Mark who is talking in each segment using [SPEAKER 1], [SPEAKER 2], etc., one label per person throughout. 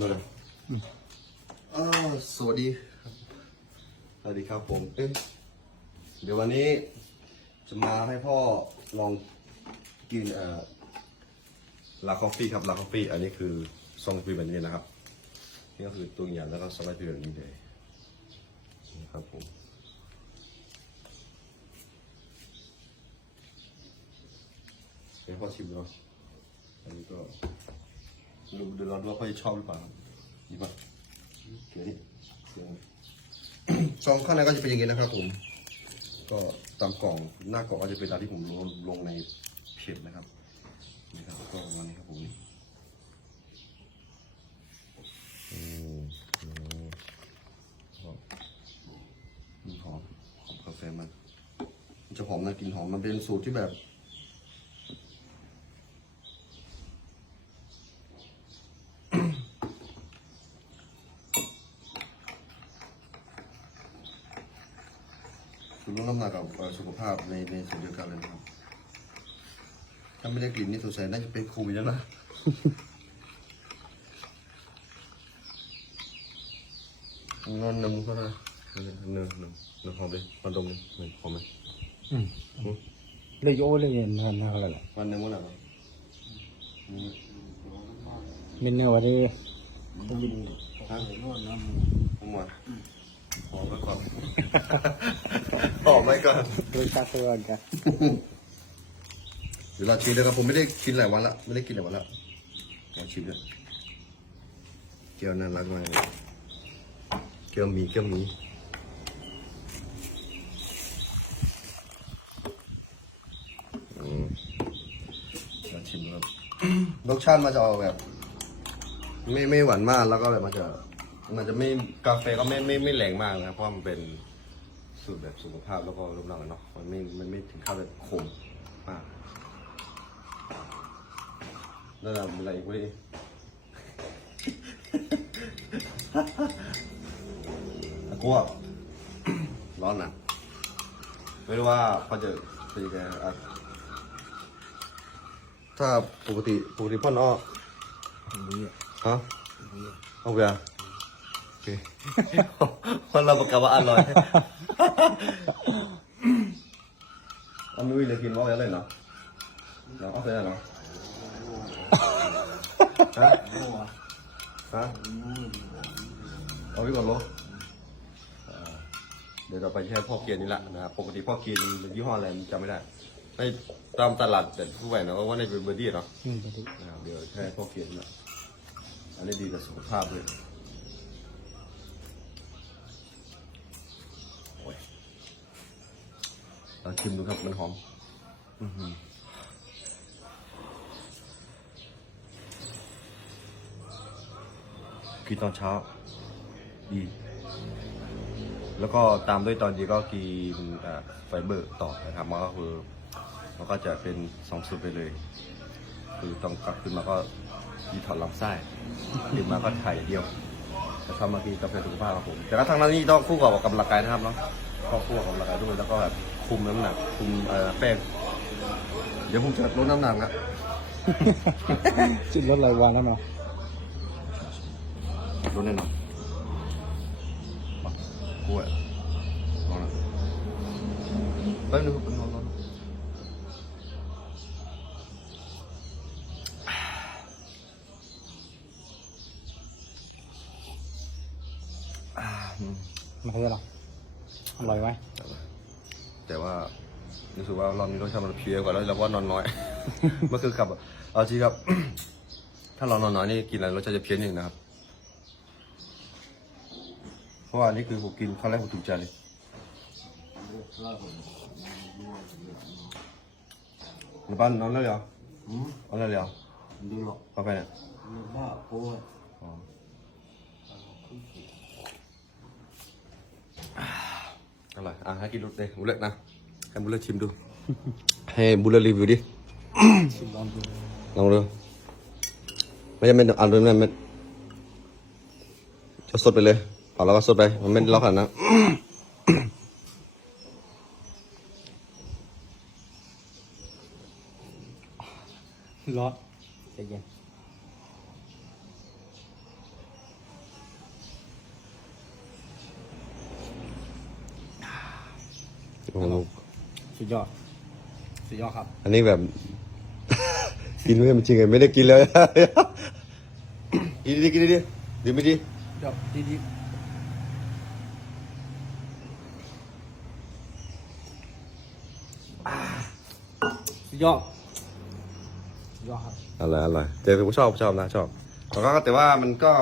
[SPEAKER 1] นนแหละอ้าวสวัสดีครับสวัสดีครับผม เอ๊ะเดี๋ยววันนี้จะมาให้พ่อลองกินเอ่อลาคอฟฟี่ครับลาคอฟฟี่ อันนี้คือซองฟีแบบนี้นะครับ นี่ก็คือตัวอย่างแล้วก็สไลด์ฟีแบบนี้เลยนะครับผมเดี๋ยวพ่อชิมดูอันนี้ก็ ดูเดี๋ยวเราดูว่าพ่อจะชอบหรือเปล่าครับดีป่ะเดี๋ยวนี้ซองข้างในก็จะเป็นอย่างนี้นะครับผม ก็ตามกล่องหน้ากล่องก็จะเป็นตามที่ผมลงลงในเพจนะครับนี่ครับก็ประมาณนี้ครับผมอืมอืมก็อืมหอมหอมกาแฟมันมันจะหอมนะกลิ่นหอมมันเป็นสูตรที่แบบ คือลดน้ำหนักกับสุขภาพในในส่วนเดียวกันเลยนะครับ ถ้าไม่ได้กลิ่นนี่สงสัยน่าจะเป็นโควิดแล้วนะนอนนำก็ได้เนื้อเนื้อเนื้อหอมเลยมันดมเลยเหมือนหอมไหม
[SPEAKER 2] อืมเลยโอ้เลยนานๆอะไรหรอ
[SPEAKER 1] มันเนื้อมันอะไร
[SPEAKER 2] มินเนอร์วันนี้
[SPEAKER 1] ฮะหอมหวานห อมไปก่อนหอมไปก่อน
[SPEAKER 2] ดูชาติวันกัน
[SPEAKER 1] เดี๋ยวเราชิมนะครับผมไม่ได้กินหลายวันละไม่ได้กินหลายวันละลองชิมด้วยเกี๊ยวน่ารักมากเลยเกี๊ยวหมีเกี๊ยวหมีอืมลองชิมดูครับรสชาติมันจะออกแบบ ไม่ไม่หวานมากแล้วก็แบบมันจะ มันจะไม่กาแฟก็ไม่ไม่ไม่แรงมากนะครับเพราะมันเป็นสูตรแบบสุขภาพแล้วก็รูปร่างอะเนาะมันไม่มันไม่ถึงขั้นแบบขมมากนั่นแหละอะไรอีกเว้ยกลัวร้อนนะไม่รู้ว่าเขาจะเป็นยังไงอะถ้าปกติปกติพ่อนอ้อฮะเอาเบียร์โอเคพ่อเราประกาศว่าอร่อย อันนี้เลยกินว่าอะไรเนาะเนาะเอาไปเนาะฮะฮะเอาไว้ก่อนโลอ่าเดี๋ยวเราไปแค่พ่อเกียร์นี่แหละนะครับปกติพ่อเกียร์เป็นยี่ห้ออะไรจำไม่ได้ในตามตลาดแต่ผู้ใหญ่นะว่าในเป็นเบอร์ดี้เนาะ
[SPEAKER 2] อืมไปดิ
[SPEAKER 1] นะครับเดี๋ยวแค่พ่อเกียร์นี่แหละอันนี้ดีกับสุขภาพเลย ลองชิมดูครับมันหอม อือหือกินตอนเช้า ดี แล้วก็ตามด้วยตอนเย็นก็กินไฟเบอร์ต่อนะครับมันก็คือมันก็จะเป็นสองสูตรไปเลย คือต้องกลับขึ้นมาก็ยีถอดลำไส้ตื่นมาก็ถ่ายเดียวแต่ทำมากินกาแฟสุขภาพครับผม แต่ก็ทั้งนั้นนี่ต้องคู่กับออกกำลังกายนะครับเนาะ ก็คู่กับออกกำลังกายด้วย แล้วก็แบบคุมน้ำหนัก คุมเอ่อแป้ง เดี๋ยวผมจะลดน้ำหนักอะ
[SPEAKER 2] จิตรถรายวันแล้วเนาะ
[SPEAKER 1] ลดแน่นอนมากล้วยลองนะแป๊บนึงครับลองลองอ่าอืม
[SPEAKER 2] มาเท่าไหร่อ ร่อยไหม
[SPEAKER 1] แต่ว่ารู้สึกว่ารอบนี้รสชาติมันเพลียกว่าแล้วแล้วก็นอนน้อยเมื่อคืนขับอะเอาจริงครับ ถ้าเรานอนน้อยนี่กินอะไรรสชาติจะเพี้ยนนิดนึงนะครับ เพราะว่าอันนี่คือผมกินครั้งแรกผมถูกใจเลยหรือบ้านนอนแล้วเหรอ
[SPEAKER 3] อืม
[SPEAKER 1] นอนแล้วเหรอ
[SPEAKER 3] ดูหรอก
[SPEAKER 1] กาแฟเนี่ย
[SPEAKER 3] ดูบ้าโป้ย
[SPEAKER 1] อ๋ออร่อย อะให้กินรสเลยบุเล็กนะให้บุเล็กชิมดู ให้บุเล็กรีวิวดิ
[SPEAKER 2] ชิมลองดู
[SPEAKER 1] ลองดู ไม่ใช่ไม่เอาดูนั่นไม่จะสดไปเลยเผาแล้วก็สดไป มันไม่ล็อกขนาดนั้น
[SPEAKER 2] ร้อนใจเย็น
[SPEAKER 1] โอ้โห
[SPEAKER 2] สุดยอด สุดยอดครับ
[SPEAKER 1] อันนี้แบบ กินไม่มันจริงไงไม่ได้กินเลยกินดีๆกินดีๆดีไม่ดี
[SPEAKER 2] เดี๋ยวดีๆสุดยอดสุดยอดครับ
[SPEAKER 1] อร่อยอร่อยแต่ผมชอบชอบนะชอบแต่ก็แต่ว่ามันก็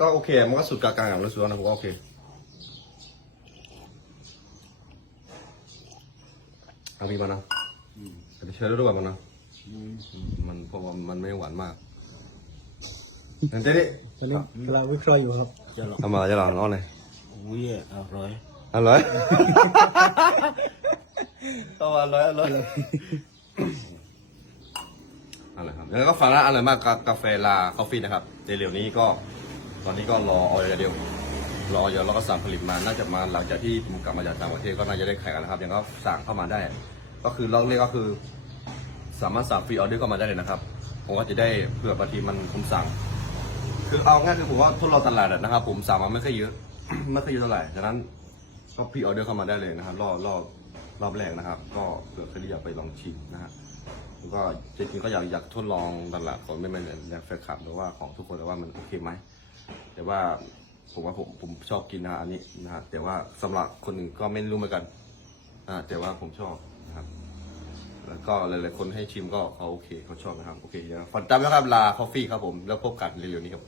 [SPEAKER 1] ก็โอเค มันก็สุดกลางๆของรู้สึกว่านะผมก็โอเค เอามีมานะจะไปเชิญด้วยแบบมันนะมันเพราะว่ามันไม่หวานมากนั่นเจ๊ดิ
[SPEAKER 2] ตอนนี้กำลังวิเคราะห์อยู่ครับ
[SPEAKER 3] จะหรอก
[SPEAKER 1] เอามาจะลองน้องหน่อย
[SPEAKER 3] อุ้ยอร่อย
[SPEAKER 1] อร่อยต้องอร่อยอร่อยอะไรครับแล้วก็ฟังแล้วอร่อยมากกากาแฟลาคอฟฟี่นะครับในเร็วนี้ก็ ตอนนี้ก็รอออยเดียว รอออยแล้วก็สั่งผลิตมา น่าจะมาหลังจากที่ผมกลับมาจากต่างประเทศก็น่าจะได้ข่งกันนะครับยังก็สั่งเข้ามาได้ ก็คือล็อกเรียกก็คือ สามารถสั่งฟรีออเดอร์เข้ามาได้เลยนะครับ ผมก็จะได้เผื่อบางทีมันผมสั่ง คือเอาง่ายคือผมว่าทดลองตลาดนะครับ ผมสั่งมาไม่ค่อยเยอะ ไม่ค่อยเยอะเท่าไหร่ฉะนั้นก็พรีออเดอร์เข้ามาได้เลยนะครับรอบรอบรอบแรกนะครับ ก็เผื่อใครที่อยากไปลองชิมนะฮะแล้วก็จริงๆก็อยากอยากทดลองตลาดก่อนไม่ไม่อยากแฟร์ขับหรือว่าของทุกคนแต่ว่ามันโอเคไหมแต่ว่า ผมว่าผมผมชอบกินนะอันนี้นะฮะแต่ว่าสำหรับคนอื่นก็ไม่รู้เหมือนกันอ่าแต่ว่าผมชอบนะครับ แล้วก็หลายๆคนให้ชิมก็เขาโอเคเขาชอบนะครับโอเคเดี๋ยวฝากตามนะครับลาคอฟฟี่ครับผมแล้วพบกันเร็วๆนี้ครับ